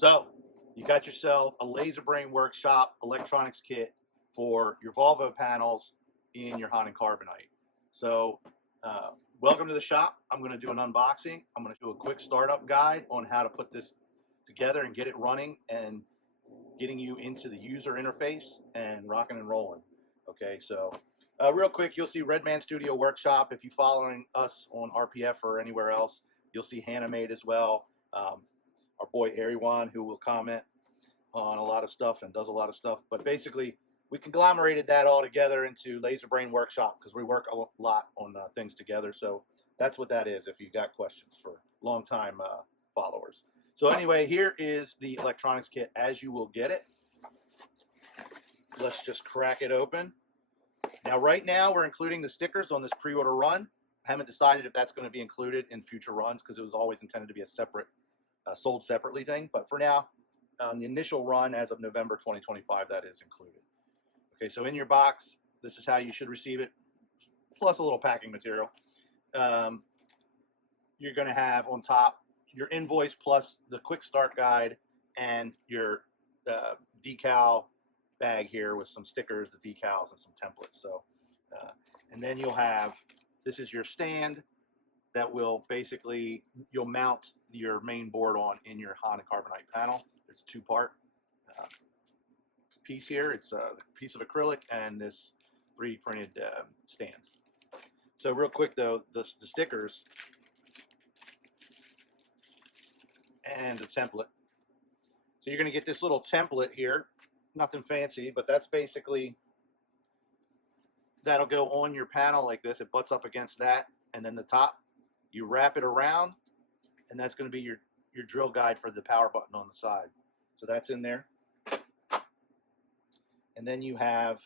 So you got yourself a Laser Brain Workshop electronics kit for your Volvo panels in your H.I.C carbonite. So welcome to the shop. I'm going to do an unboxing. I'm going to do a quick startup guide on how to put this together and get it running and getting you into the user interface and rocking and rolling. Okay, so real quick, you'll see Redman Studio Workshop. If you're following us on RPF or anywhere else, you'll see Hannah Made as well. Our boy Ariwan, who will comment on a lot of stuff and does a lot of stuff. But basically, we conglomerated that all together into Laser Brain Workshop because we work a lot on things together. So that's what that is if you got questions for long-time followers. So anyway, here is the electronics kit as you will get it. Let's just crack it open. Now, right now, we're including the stickers on this pre-order run. I haven't decided if that's going to be included in future runs because it was always intended to be a separate, sold separately thing. But for now, the initial run as of November 2025, that is included. Okay, so in your box, this is how you should receive it, plus a little packing material. You're going to have on top your invoice plus the quick start guide and your decal bag here with some stickers, the decals, and some templates. So, and then you'll have, this is your stand that will basically, you'll mount your main board on in your H.I.C carbonite panel. It's a two-part piece here. It's a piece of acrylic and this 3D printed stand. So real quick though, the stickers and the template. So you're going to get this little template here. Nothing fancy, but that's basically, that'll go on your panel like this. It butts up against that, and then the top, you wrap it around, and that's going to be your drill guide for the power button on the side. So that's in there. And then you have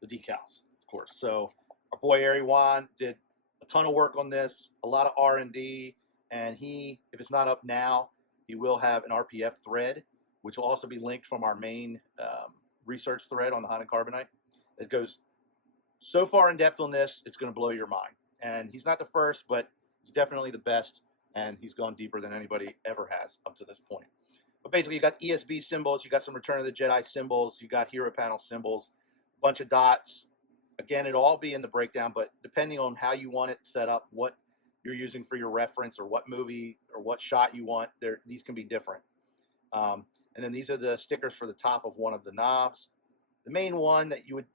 the decals, of course. So our boy Ariwan did a ton of work on this, a lot of R&D, and he, if it's not up now, he will have an RPF thread, which will also be linked from our main research thread on the H.I.C carbonite. It goes so far in depth on this, it's going to blow your mind. And he's not the first, but he's definitely the best, and he's gone deeper than anybody ever has up to this point. But basically, you got ESB symbols, you got some Return of the Jedi symbols, you got hero panel symbols, a bunch of dots. Again, it'll all be in the breakdown, but depending on how you want it set up, what you're using for your reference, or what movie or what shot you want, these can be different. And then these are the stickers for the top of one of the knobs. The main one that you would,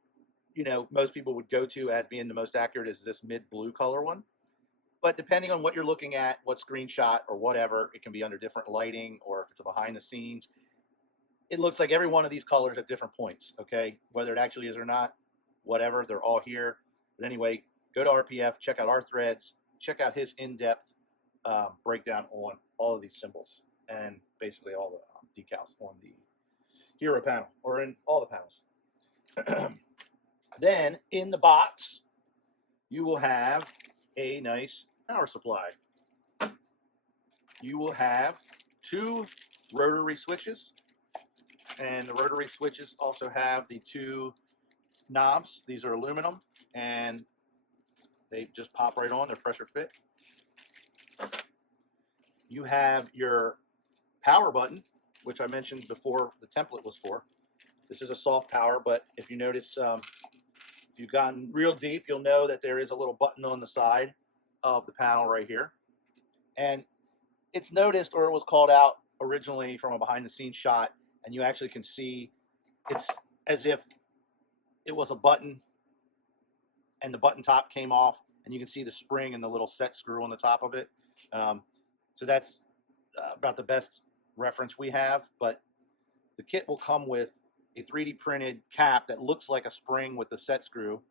most people would go to as being the most accurate is this mid-blue color one. But depending on what you're looking at, what screenshot or whatever, it can be under different lighting, or if it's a behind the scenes. It looks like every one of these colors at different points, okay? Whether it actually is or not, whatever, they're all here. But anyway, go to RPF, check out our threads, check out his in-depth breakdown on all of these symbols and basically all the decals on the hero panel, or in all the panels. Then in the box, you will have a nice power supply. You will have 2 rotary switches, and the rotary switches also have the 2 knobs. These are aluminum, and they just pop right on. They're pressure fit. You have your power button, which I mentioned before the template was for. This is a soft power, but if you notice, if you've gotten real deep, you'll know that there is a little button on the side of the panel right here. And it's noticed, or it was called out originally from a behind-the-scenes shot, and you actually can see it's as if it was a button and the button top came off, and you can see the spring and the little set screw on the top of it. So that's about the best reference we have, but the kit will come with a 3D printed cap that looks like a spring with the set screw,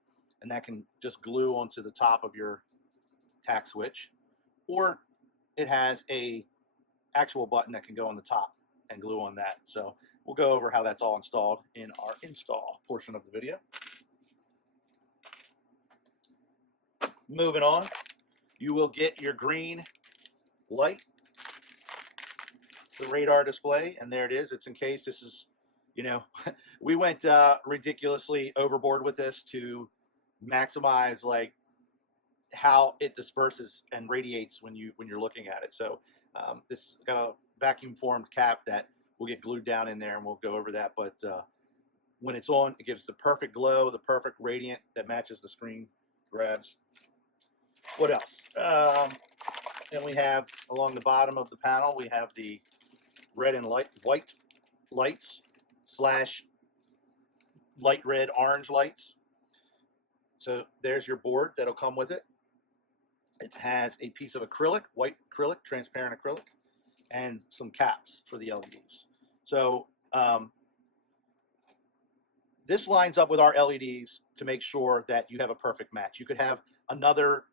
and that can just glue onto the top of your tack switch, or it has a actual button that can go on the top and glue on that. So we'll go over how that's all installed in our install portion of the video. Moving on, you will get your green light, the radar display, and there it is. It's in case this is, we went ridiculously overboard with this to maximize like how it disperses and radiates when you're looking at it. So this got a vacuum formed cap that will get glued down in there, and we'll go over that. But when it's on, it gives the perfect glow, the perfect radiant that matches the screen grabs. What else? Then we have along the bottom of the panel, we have the red and white lights slash light red orange lights. So there's your board that'll come with it. It has a piece of acrylic, white acrylic, transparent acrylic, and some caps for the LEDs. So this lines up with our LEDs to make sure that you have a perfect match. You could have another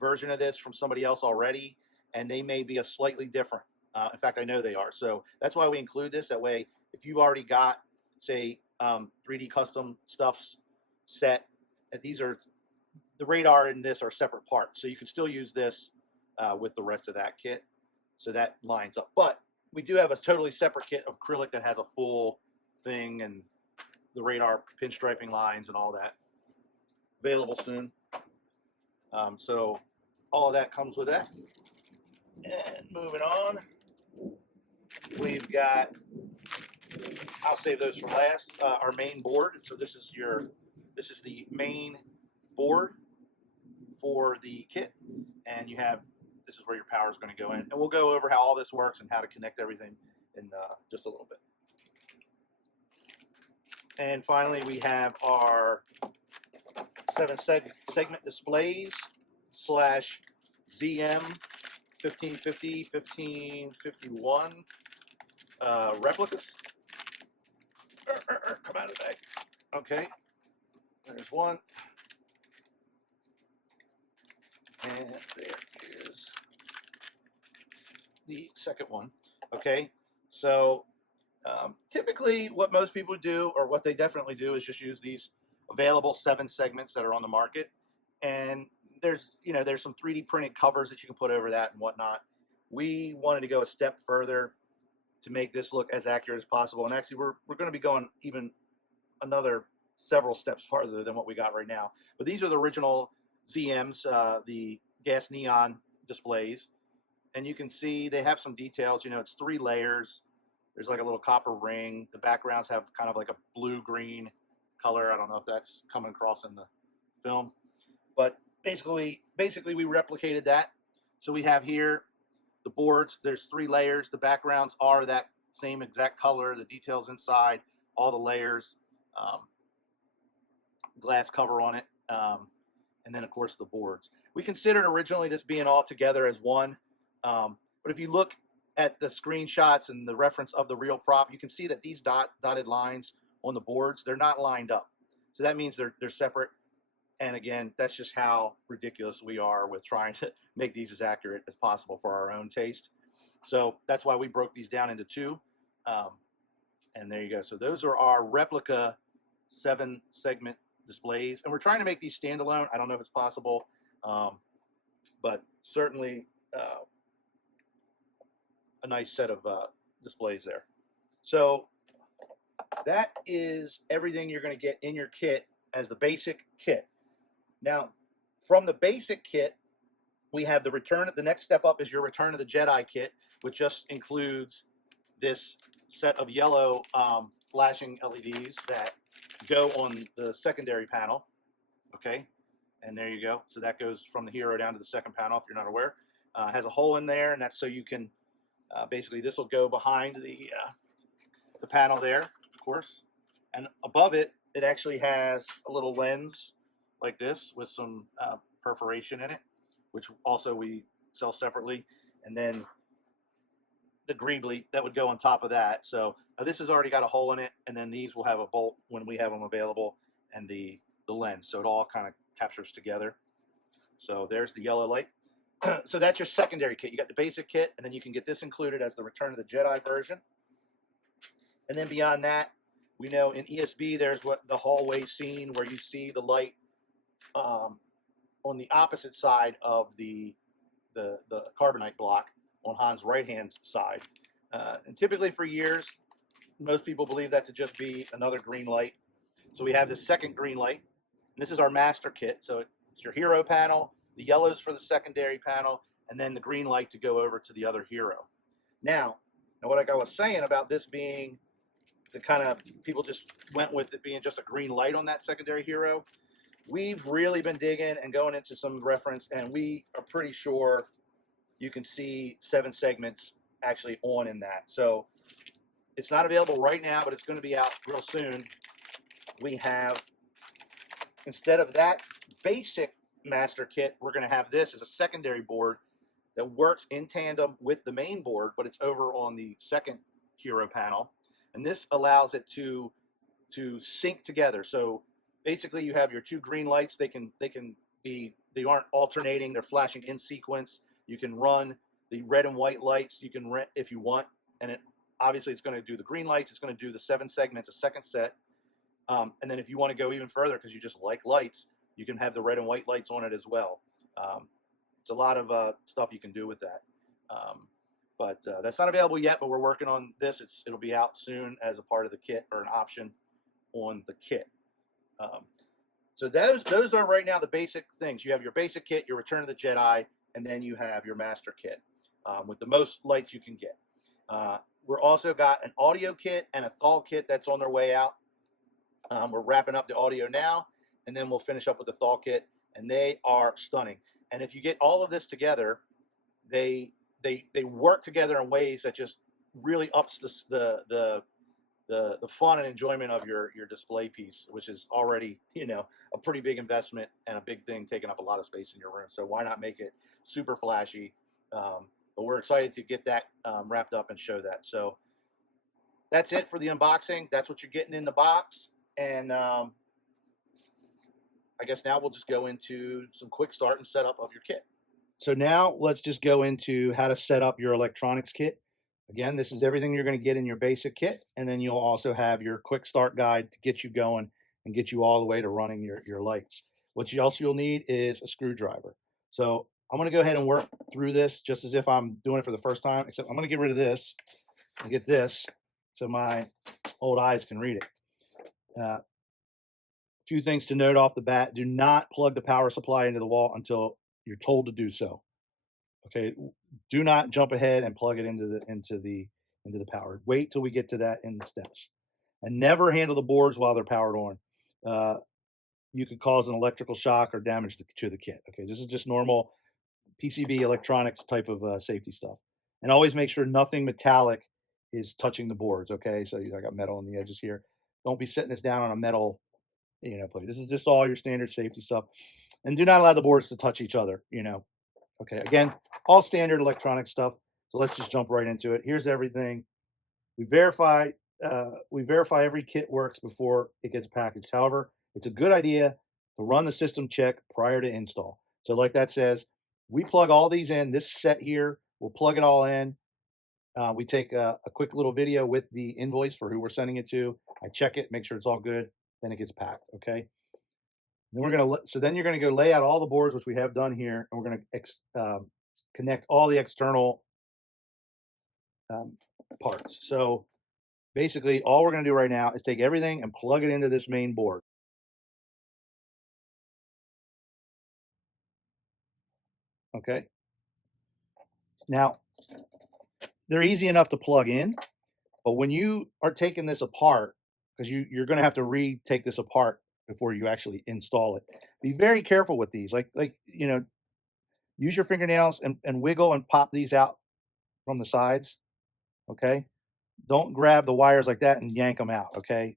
version of this from somebody else already, and they may be a slightly different. In fact, I know they are. So that's why we include this. That way, if you've already got, say, 3D custom stuffs set, these are, the radar and this are separate parts. So you can still use this with the rest of that kit. So that lines up. But we do have a totally separate kit of acrylic that has a full thing and the radar pinstriping lines and all that. Available soon. So all of that comes with that. And moving on, we've got, I'll save those for last, our main board. So this is the main board for the kit, and you have, this is where your power is going to go in, and we'll go over how all this works and how to connect everything in just a little bit. And finally, we have our 7-segment displays slash ZM 1550, 1551 replicas. Come out of the bag. Okay, there's one. And there is the second one. Okay, so typically what most people do, or what they definitely do, is just use these available 7 segments that are on the market. And there's some 3D printed covers that you can put over that and whatnot. We wanted to go a step further to make this look as accurate as possible. And actually, we're going to be going even another several steps farther than what we got right now. But these are the original ZMs, the gas neon displays. And you can see they have some details. It's 3 layers. There's like a little copper ring. The backgrounds have kind of like a blue-green color. I don't know if that's coming across in the film. But basically we replicated that. So we have here the boards. There's 3 layers. The backgrounds are that same exact color. The details inside, all the layers, glass cover on it, and then of course the boards. We considered originally this being all together as one, but if you look at the screenshots and the reference of the real prop, you can see that these dotted lines on the boards, they're not lined up. So that means they're separate. And again, that's just how ridiculous we are with trying to make these as accurate as possible for our own taste. So that's why we broke these down into 2. And there you go. So those are our replica 7-segment displays. And we're trying to make these standalone. I don't know if it's possible, but certainly a nice set of displays there. So that is everything you're going to get in your kit as the basic kit. Now, from the basic kit, we have the next step up is your Return of the Jedi kit, which just includes this set of yellow flashing LEDs that go on the secondary panel. Okay, and there you go. So that goes from the hero down to the second panel, if you're not aware. Has a hole in there, and that's so you can, basically this will go behind the panel there, of course. And above it, it actually has a little lens like this with some perforation in it, which also we sell separately. And then the greebly that would go on top of that. So this has already got a hole in it, and then these will have a bolt when we have them available, and the lens. So it all kind of captures together. So there's the yellow light. So that's your secondary kit. You got the basic kit, and then you can get this included as the Return of the Jedi version. And then beyond that, we know in ESB there's the hallway scene where you see the light on the opposite side of the carbonite block on Han's right-hand side. And typically for years, most people believe that to just be another green light. So we have this second green light. And this is our master kit. So it's your hero panel, the yellows for the secondary panel, and then the green light to go over to the other hero. Now, And what like I was saying about this being the kind of, people just went with it being just a green light on that secondary hero. We've really been digging and going into some reference, and we are pretty sure you can see 7 segments actually on in that. So it's not available right now, but it's going to be out real soon. We have, instead of that basic master kit, we're going to have this as a secondary board that works in tandem with the main board, but it's over on the second hero panel. And this allows it to sync together. So basically you have your 2 green lights. They aren't alternating, they're flashing in sequence. You can run the red and white lights, you can rent if you want, and it obviously it's going to do the green lights, it's going to do the 7 segments, a second set. And then if you want to go even further because you just like lights, you can have the red and white lights on it as well. It's a lot of stuff you can do with that. But that's not available yet, but we're working on this. It'll be out soon as a part of the kit or an option on the kit. So those are right now the basic things. You have your basic kit, your Return of the Jedi, and then you have your master kit with the most lights you can get. We're also got an audio kit and a thal kit that's on their way out. We're wrapping up the audio now, and then we'll finish up with the thal kit, and they are stunning. And if you get all of this together, they work together in ways that just really ups the fun and enjoyment of your display piece, which is already, you know, a pretty big investment and a big thing taking up a lot of space in your room. So why not make it super flashy? But we're excited to get that wrapped up and show that. So that's it for the unboxing. That's what you're getting in the box. And I guess now we'll just go into some quick start and setup of your kit. So now let's just go into how to set up your electronics kit. Again, this is everything you're going to get in your basic kit, and then you'll also have your quick start guide to get you going and get you all the way to running your lights. What you'll need is a screwdriver. So I'm going to go ahead and work through this just as if I'm doing it for the first time, except I'm going to get rid of this and get this so my old eyes can read it. Few things to note off the bat: do not plug the power supply into the wall until you're told to do so. Okay, do not jump ahead and plug it into the power. Wait till we get to that in the steps, and never handle the boards while they're powered on. You could cause an electrical shock or damage to the kit. Okay, this is just normal PCB electronics type of safety stuff. And always make sure nothing metallic is touching the boards. Okay, so I got metal on the edges here. Don't be setting this down on a metal, plate. This is just all your standard safety stuff. And do not allow the boards to touch each other. Okay, again, all standard electronic stuff. So let's just jump right into it. Here's everything. We verify every kit works before it gets packaged. However, it's a good idea to run the system check prior to install. So like that says, we plug all these in. This set here, we'll plug it all in. We take a quick little video with the invoice for who we're sending it to. I check it, make sure it's all good. Then it gets packed. Okay. Then you're gonna go lay out all the boards, which we have done here, and we're gonna connect all the external parts. So basically, all we're gonna do right now is take everything and plug it into this main board. Okay. Now they're easy enough to plug in, but when you are taking this apart, because you're gonna have to retake this apart before you actually install it. Be very careful with these. Use your fingernails and wiggle and pop these out from the sides. Okay. Don't grab the wires like that and yank them out. Okay.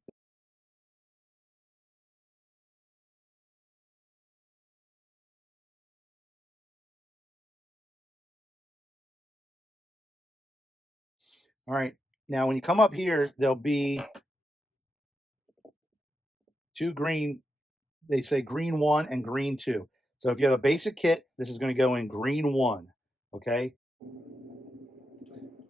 All right. Now, when you come up here, there'll be 2 green. They say green 1 and green 2. So if you have a basic kit, this is going to go in green 1. Okay.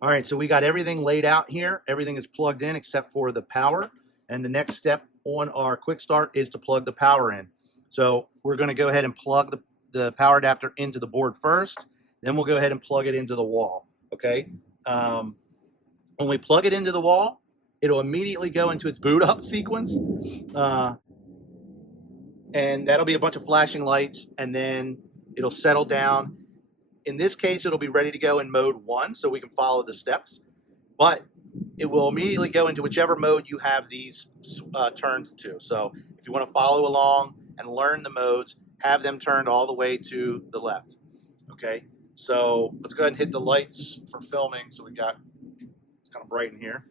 All right. So we got everything laid out here. Everything is plugged in except for the power. And the next step on our quick start is to plug the power in. So we're going to go ahead and plug the power adapter into the board first. Then we'll go ahead and plug it into the wall. Okay. When we plug it into the wall, it'll immediately go into its boot up sequence. And that'll be a bunch of flashing lights, and then it'll settle down. In this case, it'll be ready to go in mode 1, so we can follow the steps. but it will immediately go into whichever mode you have these turned to. So if you want to follow along and learn the modes, have them turned all the way to the left. Okay, so let's go ahead and hit the lights for filming. So it's kind of bright in here.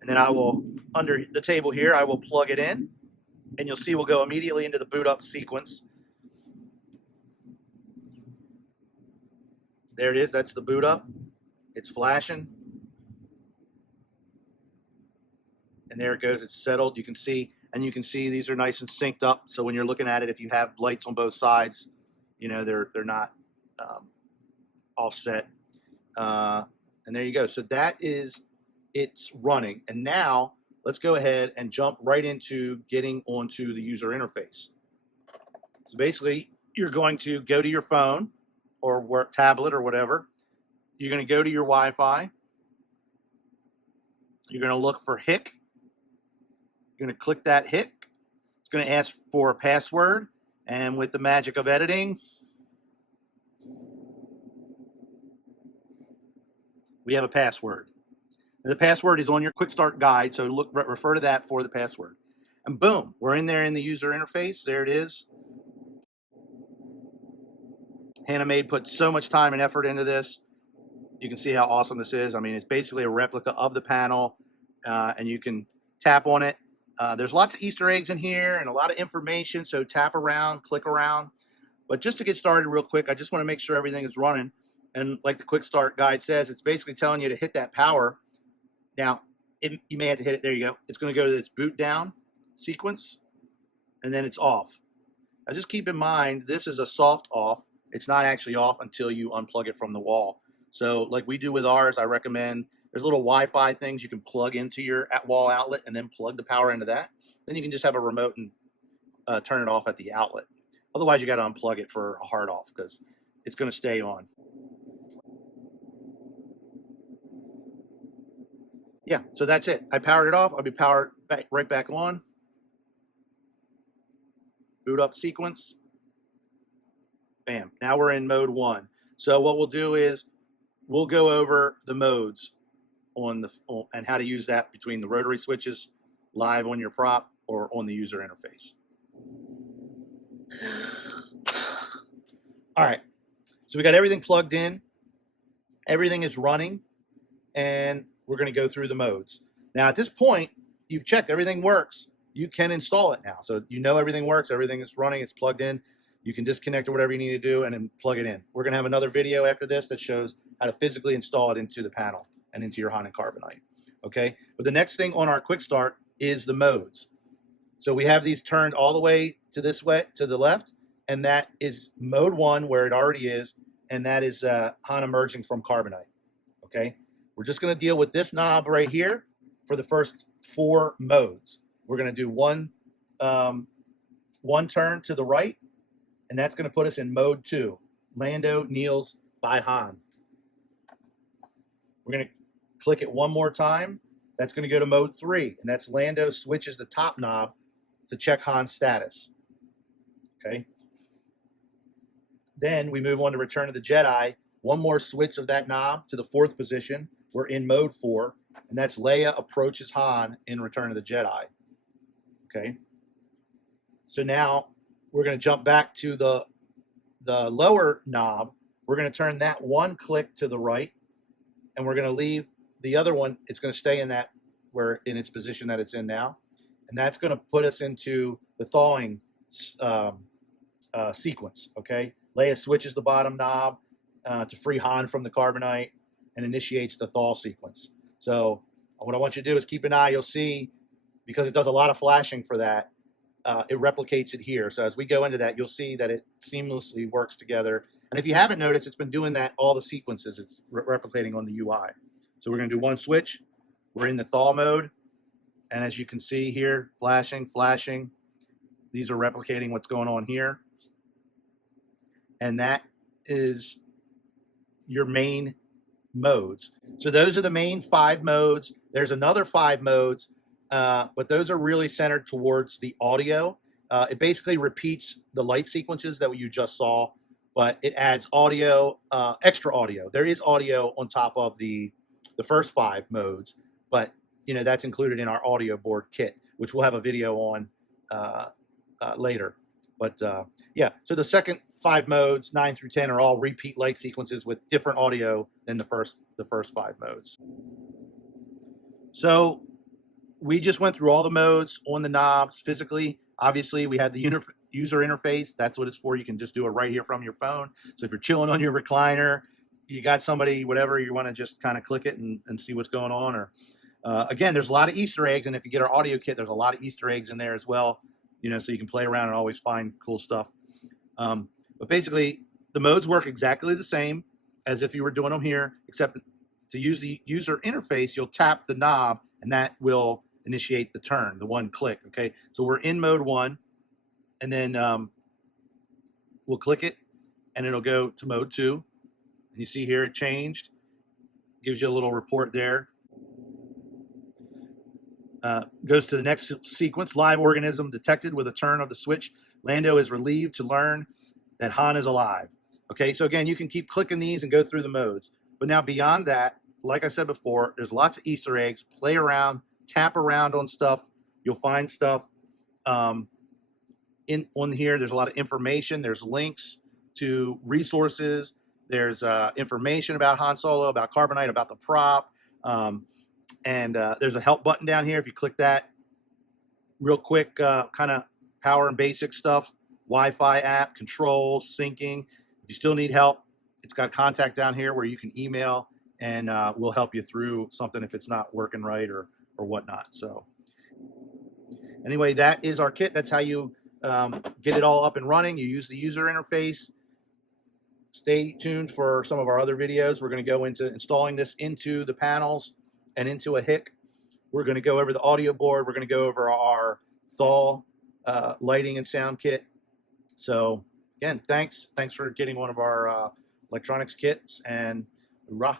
And then I will, under the table here, I will plug it in, and you'll see we'll go immediately into the boot up sequence. There it is, that's the boot up. It's flashing. And there it goes, it's settled. You can see these are nice and synced up. So when you're looking at it, if you have lights on both sides, you know, they're not offset. And there you go. So that is, it's running. And now let's go ahead and jump right into getting onto the user interface. So basically, you're going to go to your phone or tablet or whatever. You're going to go to your Wi-Fi. You're going to look for HIC. You're going to click that HIC. It's going to ask for a password. And with the magic of editing, we have a password. And the password is on your quick start guide, so refer to that for the password. And boom, we're in there in the user interface. There it is. Hannah Maid put so much time and effort into this. You can see how awesome this is. I mean, it's basically a replica of the panel, and you can tap on it. There's lots of Easter eggs in here and a lot of information, so tap around, click around. But just to get started real quick, I just want to make sure everything is running. And like the quick start guide says, it's basically telling you to hit that power. Now, you may have to hit it. There you go. It's going to go to this boot down sequence, and then it's off. Now, just keep in mind, this is a soft off. It's not actually off until you unplug it from the wall. So like we do with ours, I recommend, there's little Wi-Fi things you can plug into your wall outlet and then plug the power into that. Then you can just have a remote and turn it off at the outlet. Otherwise, you got to unplug it for a hard off because it's going to stay on. Yeah, so that's it. I powered it off. I'll be powered right back on. Boot up sequence. Bam. Now we're in mode 1. So what we'll do is we'll go over the modes and how to use that between the rotary switches, live on your prop, or on the user interface. All right. So we got everything plugged in. Everything is running, and we're going to go through the modes. Now, at this point, you've checked everything works. You can install it now. So you know everything works, everything is running, it's plugged in. You can disconnect or whatever you need to do and then plug it in. We're going to have another video after this that shows how to physically install it into the panel and into your H.I.C carbonite. Okay, but the next thing on our quick start is the modes. So we have these turned all the way to to the left, and that is mode 1 where it already is, and that is H.I.C emerging from carbonite. Okay, we're just going to deal with this knob right here for the first 4 modes. We're going to do one turn to the right, and that's going to put us in mode 2. Lando kneels by Han. We're going to click it one more time. That's going to go to mode 3, and that's Lando switches the top knob to check Han's status. Okay. Then we move on to Return of the Jedi. One more switch of that knob to the 4th position. We're in mode 4, and that's Leia approaches Han in Return of the Jedi. Okay. So now we're going to jump back to the lower knob. We're going to turn that one click to the right, and we're going to leave the other one. It's going to stay in in its position that it's in now, and that's going to put us into the thawing sequence. Okay, Leia switches the bottom knob to free Han from the carbonite and initiates the thaw sequence. So what I want you to do is keep an eye. You'll see, because it does a lot of flashing for that, it replicates it here. So as we go into that, you'll see that it seamlessly works together. And if you haven't noticed, it's been doing that all the sequences. It's replicating on the UI. So we're going to do one switch. We're in the thaw mode. And as you can see here, flashing. These are replicating what's going on here. And that is your main modes. So those are the main 5 modes. There's another 5 modes, but those are really centered towards the audio. It basically repeats the light sequences that you just saw, but it adds audio, extra audio. There is audio on top of the the first 5 modes, but that's included in our audio board kit, which we'll have a video on later. But yeah, so the second 5 modes, 9 through 10, are all repeat light sequences with different audio than the first 5 modes. So we just went through all the modes on the knobs physically. Obviously, we had the user interface. That's what it's for. You can just do it right here from your phone. So if you're chilling on your recliner, you got somebody, whatever, you want to just kind of click it and see what's going on. Or again, there's a lot of Easter eggs, and if you get our audio kit, there's a lot of Easter eggs in there as well. So you can play around and always find cool stuff. But basically, the modes work exactly the same as if you were doing them here, except to use the user interface, you'll tap the knob, and that will initiate the turn, the one click. Okay, so we're in mode 1, and then we'll click it, and it'll go to mode 2. And you see here it changed. Gives you a little report there. Goes to the next sequence. Live organism detected with a turn of the switch. Lando is relieved to learn that Han is alive. Okay, so again, you can keep clicking these and go through the modes. But now beyond that, like I said before, there's lots of Easter eggs. Play around, tap around on stuff. You'll find stuff on here. There's a lot of information. There's links to resources. There's information about Han Solo, about Carbonite, about the prop. And there's a help button down here. If you click that, real quick, kind of power and basic stuff, Wi-Fi app, controls, syncing. If you still need help, it's got contact down here where you can email, and we'll help you through something if it's not working right or whatnot. So anyway, that is our kit. That's how you get it all up and running. You use the user interface. Stay tuned for some of our other videos. We're going to go into installing this into the panels and into a HIC. We're going to go over the audio board. We're going to go over our thaw lighting and sound kit. So again, thanks for getting one of our electronics kits, and hoorah.